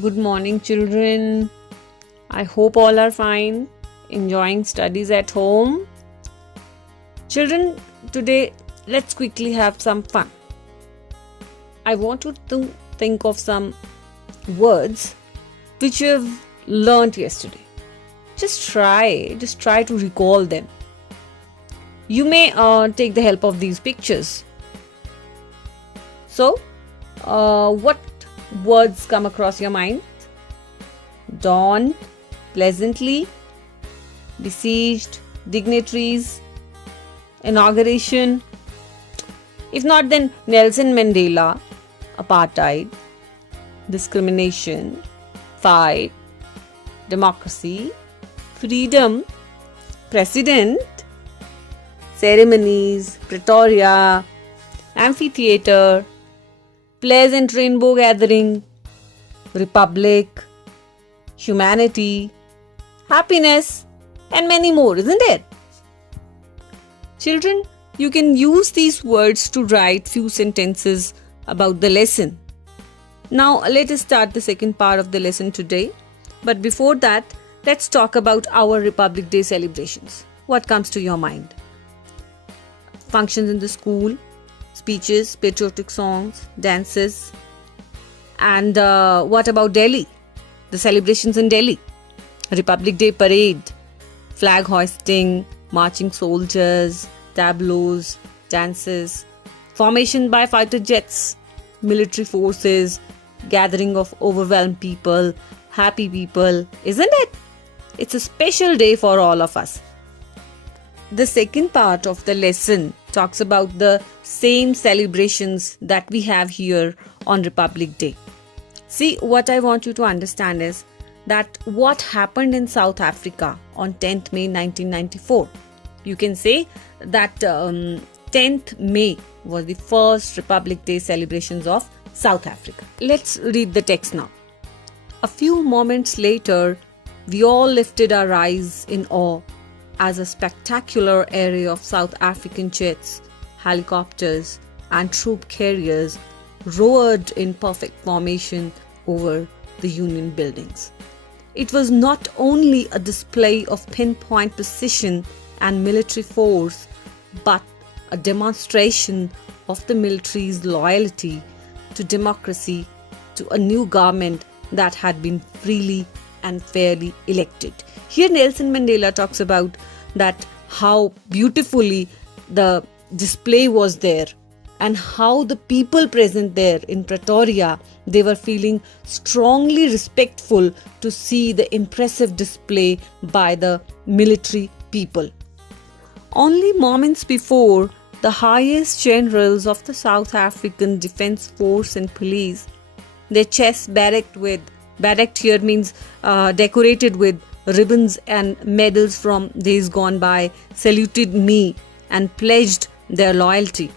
Good morning, children. I hope all are fine, enjoying studies at home. Children, today let's quickly have some fun. I want you to think of some words which you have learnt yesterday. Just try to recall them. You may take the help of these pictures. So, what words come across your mind? Dawn, pleasantly, besieged, dignitaries, inauguration. If not, then Nelson Mandela, apartheid, discrimination, fight, democracy, freedom, president, ceremonies, Pretoria, amphitheater, pleasant rainbow gathering, republic, humanity, happiness, and many more, isn't it? Children, you can use these words to write few sentences about the lesson. Now, let us start the second part of the lesson today. But before that, let's talk about our Republic Day celebrations. What comes to your mind? Functions in the school, speeches, patriotic songs, dances. And what about Delhi? The celebrations in Delhi. Republic Day parade, flag hoisting, marching soldiers, tableaus, dances, formation by fighter jets, military forces, gathering of overwhelmed people, happy people, isn't it? It's a special day for all of us. The second part of the lesson talks about the same celebrations that we have here on Republic Day. See, what I want you to understand is that what happened in South Africa on 10th May 1994. You can say that 10th May was the first Republic Day celebrations of South Africa. Let's read the text now. A few moments later, we all lifted our eyes in awe as a spectacular array of South African jets, helicopters, and troop carriers roared in perfect formation over the Union buildings. It was not only a display of pinpoint precision and military force, but a demonstration of the military's loyalty to democracy, to a new government that had been freely and fairly elected. Here Nelson Mandela talks about that how beautifully the display was there and how the people present there in Pretoria, they were feeling strongly respectful to see the impressive display by the military people. Only moments before, the highest generals of the South African Defence Force and Police, their chests barracked here means decorated with ribbons and medals from days gone by, saluted me and pledged their loyalty.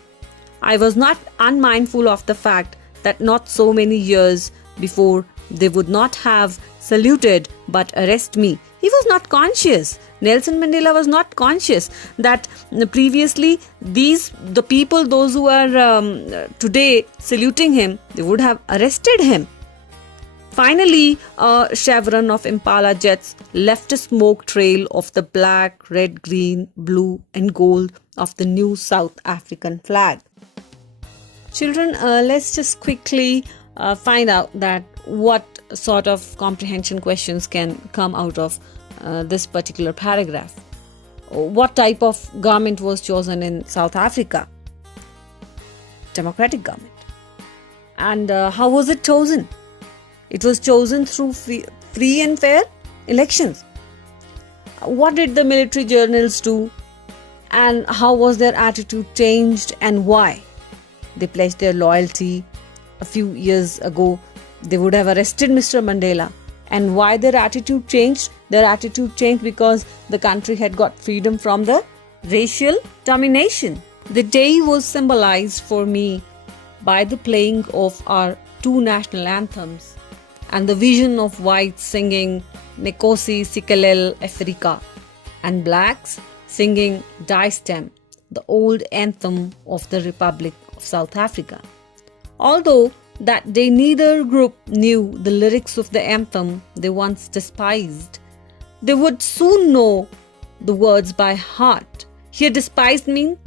I was not unmindful of the fact that not so many years before they would not have saluted but arrest me. He was not conscious. Nelson Mandela was not conscious that previously the people, those who are today saluting him, they would have arrested him. Finally, a chevron of Impala jets left a smoke trail of the black, red, green, blue and gold of the new South African flag. Children, let's just quickly find out that what sort of comprehension questions can come out of this particular paragraph. What type of government was chosen in South Africa? Democratic government. And how was it chosen? It was chosen through free and fair elections. What did the military generals do? And how was their attitude changed and why? They pledged their loyalty. A few years ago, they would have arrested Mr. Mandela. And why their attitude changed? Their attitude changed because the country had got freedom from the racial domination. The day was symbolized for me by the playing of our two national anthems and the vision of whites singing Nkosi Sikelel Afrika and blacks singing Die Stem, the old anthem of the Republic of South Africa. Although that they neither group knew the lyrics of the anthem they once despised. They would soon know the words by heart. Here, despised means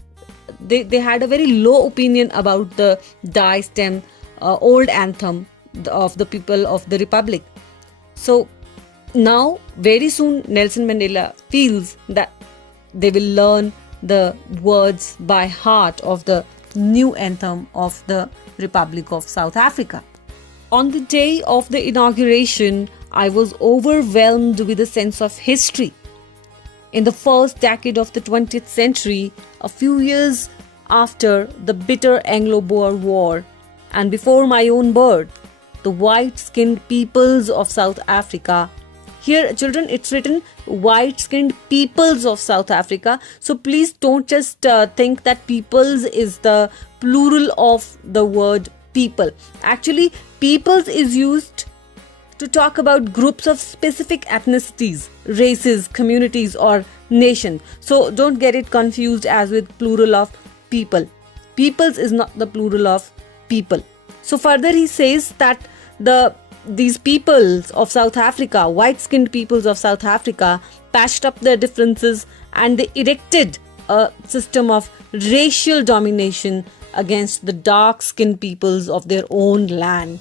they had a very low opinion about the die stem old anthem of the people of the Republic. So now, very soon, Nelson Mandela feels that they will learn the words by heart of the new anthem of the Republic of South Africa. On the day of the inauguration, I was overwhelmed with a sense of history. In the first decade of the 20th century, a few years after the bitter Anglo-Boer War and before my own birth, the white-skinned peoples of South Africa. Here, children, it's written white-skinned peoples of South Africa. So please don't just think that peoples is the plural of the word people. Actually, peoples is used to talk about groups of specific ethnicities, races, communities, or nations. So don't get it confused as with plural of people. Peoples is not the plural of people. So further he says that these peoples of South Africa, white-skinned peoples of South Africa, patched up their differences and they erected a system of racial domination against the dark-skinned peoples of their own land.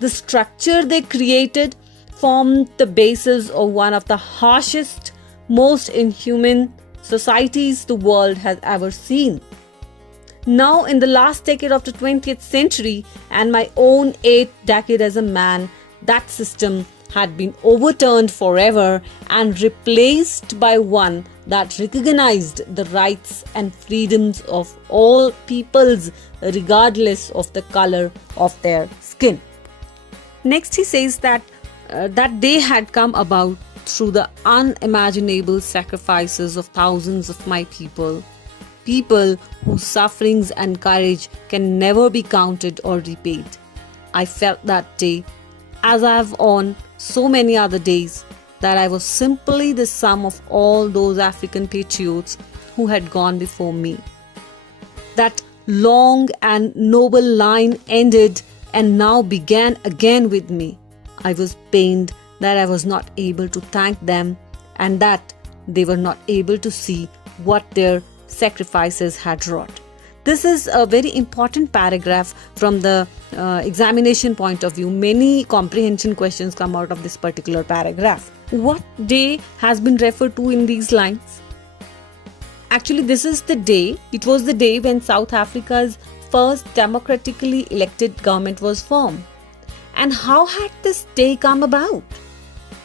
The structure they created formed the basis of one of the harshest, most inhuman societies the world has ever seen. Now, in the last decade of the 20th century and my own 8th decade as a man, that system had been overturned forever and replaced by one that recognized the rights and freedoms of all peoples regardless of the color of their skin. Next, he says that that day had come about through the unimaginable sacrifices of thousands of my people whose sufferings and courage can never be counted or repaid. I felt that day, as I have on so many other days, that I was simply the sum of all those African patriots who had gone before me. That long and noble line ended and now began again with me. I was pained that I was not able to thank them and that they were not able to see what their sacrifices had wrought. This is a very important paragraph from the examination point of view. Many comprehension questions come out of this particular paragraph. What day has been referred to in these lines? Actually, this is the day. It was the day when South Africa's first democratically elected government was formed. And how had this day come about?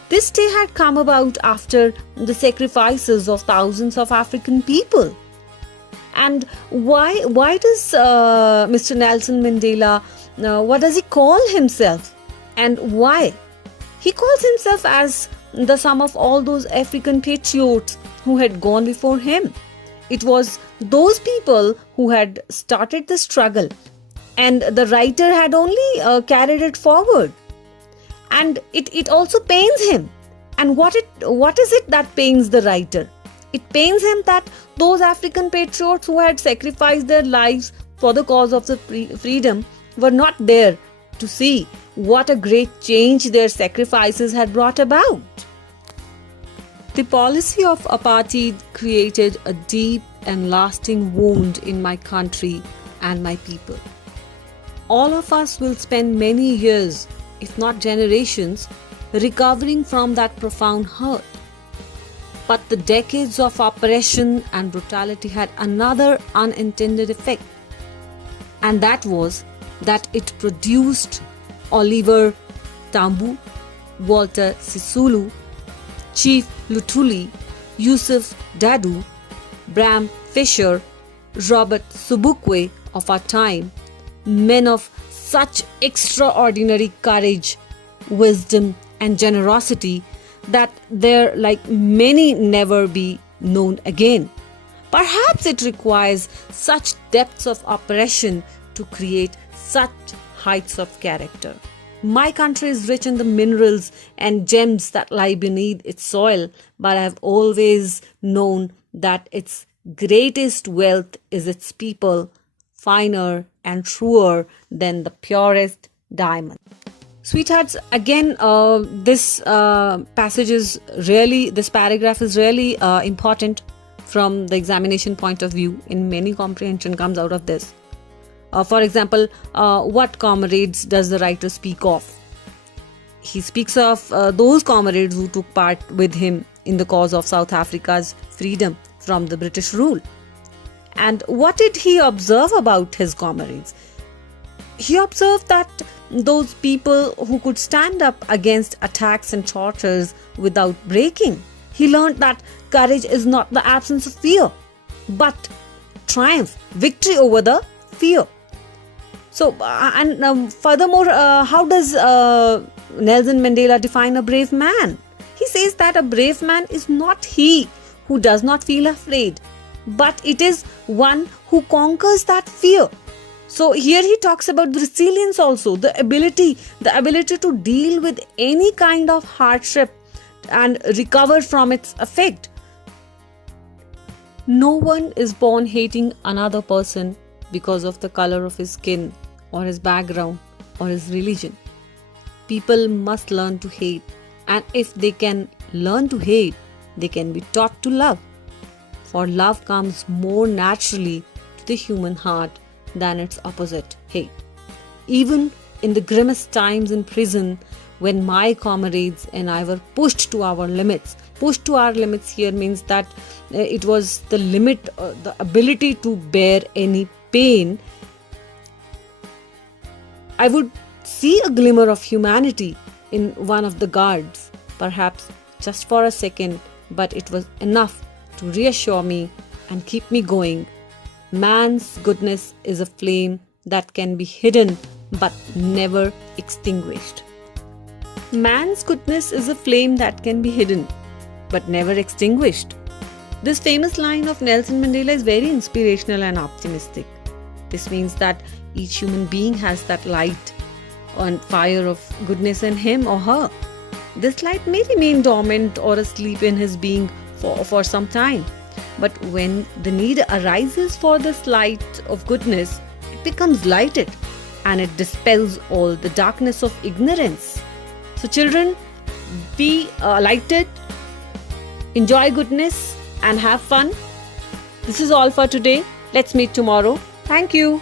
This day had come about after the sacrifices of thousands of African people. And why does Mr. Nelson Mandela, what does he call himself? And why? He calls himself as the sum of all those African patriots who had gone before him. It was those people who had started the struggle, and the writer had only carried it forward. And it also pains him. And what is it that pains the writer? It pains him that those African patriots who had sacrificed their lives for the cause of the freedom were not there to see what a great change their sacrifices had brought about. The policy of apartheid created a deep and lasting wound in my country and my people. All of us will spend many years, if not generations, recovering from that profound hurt. But the decades of oppression and brutality had another unintended effect, and that was that it produced Oliver Tambo, Walter Sisulu, Chief Luthuli, Yusuf Dadoo, Bram Fisher, Robert Sobukwe of our time, men of such extraordinary courage, wisdom, and generosity that there, like many, never be known again. Perhaps it requires such depths of oppression to create such heights of character. My country is rich in the minerals and gems that lie beneath its soil, but I have always known that its greatest wealth is its people, finer and truer than the purest diamond. Sweethearts, again, this paragraph is really important from the examination point of view. In many comprehension comes out of this. For example, what comrades does the writer speak of? He speaks of those comrades who took part with him in the cause of South Africa's freedom from the British rule. And what did he observe about his comrades? He observed that those people who could stand up against attacks and tortures without breaking. He learned that courage is not the absence of fear, but triumph, victory over the fear. So, furthermore, how does Nelson Mandela define a brave man? He says that a brave man is not he who does not feel afraid, but it is one who conquers that fear. So here he talks about the resilience also, the ability to deal with any kind of hardship and recover from its effect. No one is born hating another person because of the color of his skin or his background or his religion. People must learn to hate, and if they can learn to hate, they can be taught to love. For love comes more naturally to the human heart than its opposite, hate. Even in the grimmest times in prison, when my comrades and I were pushed to our limits here means that it was the limit, the ability to bear any pain, I would see a glimmer of humanity in one of the guards, perhaps just for a second, but it was enough to reassure me and keep me going. Man's goodness is a flame that can be hidden but never extinguished. Man's goodness is a flame that can be hidden but never extinguished. This famous line of Nelson Mandela is very inspirational and optimistic. This means that each human being has that light and fire of goodness in him or her. This light may remain dormant or asleep in his being for some time, but when the need arises for this light of goodness, it becomes lighted and it dispels all the darkness of ignorance. So children, be lighted, enjoy goodness and have fun. This is all for today. Let's meet tomorrow. Thank you.